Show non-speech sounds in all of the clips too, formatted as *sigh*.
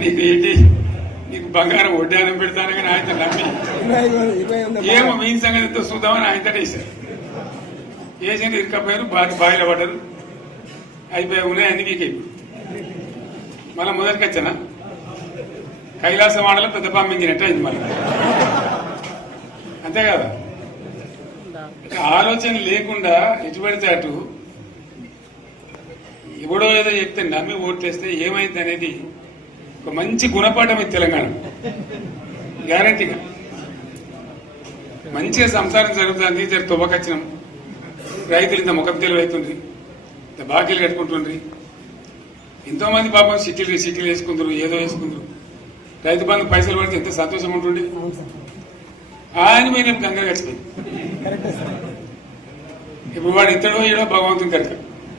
నీకు ఏంటి నీకు బంగారం వడ్డానం పెడతాను కానీ ఆయన నమ్మి. ఏమో మీ సంగతి ఎంతో చూద్దామని ఆయన వేశారు వేసిన ఇరుకపోయారు బాగా బాయిలో పడ్డారు. అయిపోయి ఉన్నాయి అందుకే మళ్ళీ మొదటికి వచ్చానా? కైలాసం ఆడలో పెద్ద పంపించినట్టు అయింది మళ్ళీ? అంతే కదా? ఆలోచన లేకుండా ఎటు పడితే అటు ఎవడో ఏదో చెప్తే నమ్మి ఓట్లేస్తే ఏమైంది అనేది ఒక మంచి గుణపాఠం ఇది తెలంగాణ. గ్యారంటీగా మంచిగా సంసారం జరుగుతుంది. జర తువ్వకచ్చినాం రైతులు ఇంత ముఖం తెలివైతుంది. ఇంత బాకీలు కట్టుకుంటుండ్రి. ఎంతో మంది పాపం సిటీలు సిటీలు వేసుకుంటారు ఏదో వేసుకుంటారు రైతు బంధు పైసలు పడితే ఎంత సంతోషం ఉంటుండే. ఆయన మీద కరెక్టే సార్ ఇప్పుడు వాడు ఇతడో ఏడో భగవంతుని కనుక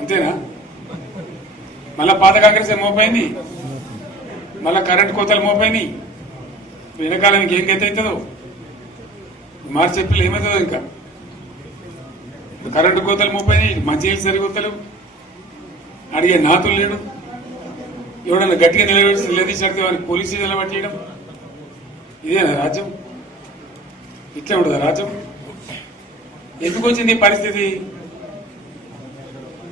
అంతేనా? మళ్ళా పాత కాంగ్రెస్ మోపోయింది మళ్ళా కరెంట్ కోతలు మోపోయినాయి వెనకాలం ఇంకేం గత అవుతుందో? మార్చి ఏప్రిల్ ఏమవుతుందో ఇంకా? కరెంటు కోతలు మోపోయినాయి మంచినీళ్ళు సరికొత్తలు అడిగే నాతులు లేడు. ఎవడన్నా గట్టిగా నిలబెట్టి నిలదీసినట్టు వారికి పోలీసు నిలబట్టేయడం? ఇదేనా రాజ్యం? ఇట్లా ఉండదా రాజ్యం? ఎందుకు వచ్చింది ఈ పరిస్థితి?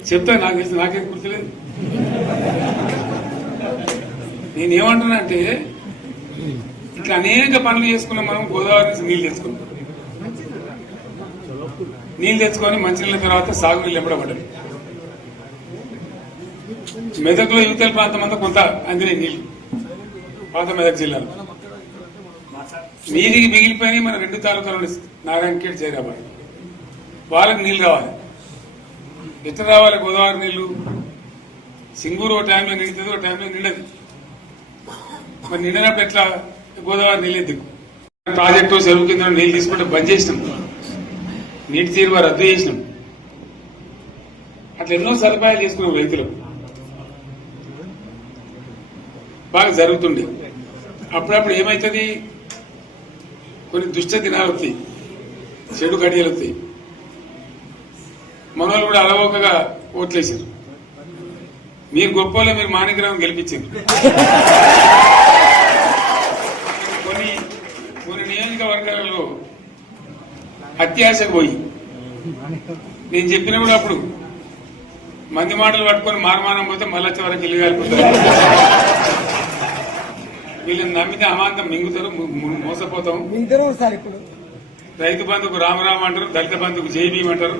చెప్తా నాకు నాకేం గుర్తులేదు. నేనేమంటున్నా అంటే ఇట్లా అనేక పనులు చేసుకున్నాం మనం గోదావరి నుంచి నీళ్ళు తెచ్చుకున్నాం. నీళ్ళు తెచ్చుకొని మంచినీళ్ళ తర్వాత సాగునీళ్ళు ఎంబడబడ్డారు మెదక్లో యువతల ప్రాంతం అంతా కొంత అందినే నీళ్ళు. పాత మెదక్ జిల్లాలో. మీదికి మిగిలిపోయినాయి మన రెండు తాలూకాలు నారాయణఖేడ్ జైరాబాద్. వాళ్ళకి నీళ్ళు కావాలి. ఎట్లా రావాలి గోదావరి నీళ్ళు సింగూరు ఓ టైంలో నిండుతుంది ఓ టైంలో నిండదు. మరి నిండినప్పుడు ఎట్లా గోదావరి నీళ్ళు దిక్కు ప్రాజెక్టు చెరువు కింద నీళ్ళు తీసుకుంటే బంద్ చేసినాం. నీటి తీరువ రద్దు చేసినాం. అట్లా ఎన్నో సదుపాయాలు చేసుకున్నాం రైతులు. బాగా జరుగుతుండే. అప్పుడప్పుడు ఏమవుతుంది కొన్ని దుష్ట దినాలు వస్తాయి. చెడు గడియలు వస్తాయి. మన వాళ్ళు కూడా అలవోకగా ఓట్లేశారు. మీరు గొప్పలో మీరు మాణిగ్రామం గెలిపించారు. కొన్ని కొన్ని నియోజకవర్గాలలో అత్యాశకు పోయి. నేను చెప్పినప్పుడు అప్పుడు మంది మాటలు పట్టుకొని మారమానం పోతే మళ్ళీ వరకు ఇల్లు కాలిపోతారు. వీళ్ళని నమ్మితే అమాంతం మింగుతారు మోసపోతాం. రైతు బంధుకు రామరామ అంటారు దళిత బంధుకు జై భీమ్ అంటారు.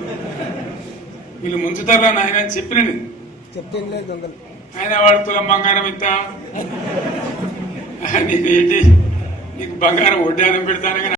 వీళ్ళు ముంచుతారా నాయన అని చెప్పిన ఆయన వాడు తులం బంగారం ఇంత *laughs* నీకు ఏంటి? నీకు బంగారం వడ్డానం పెడతానగా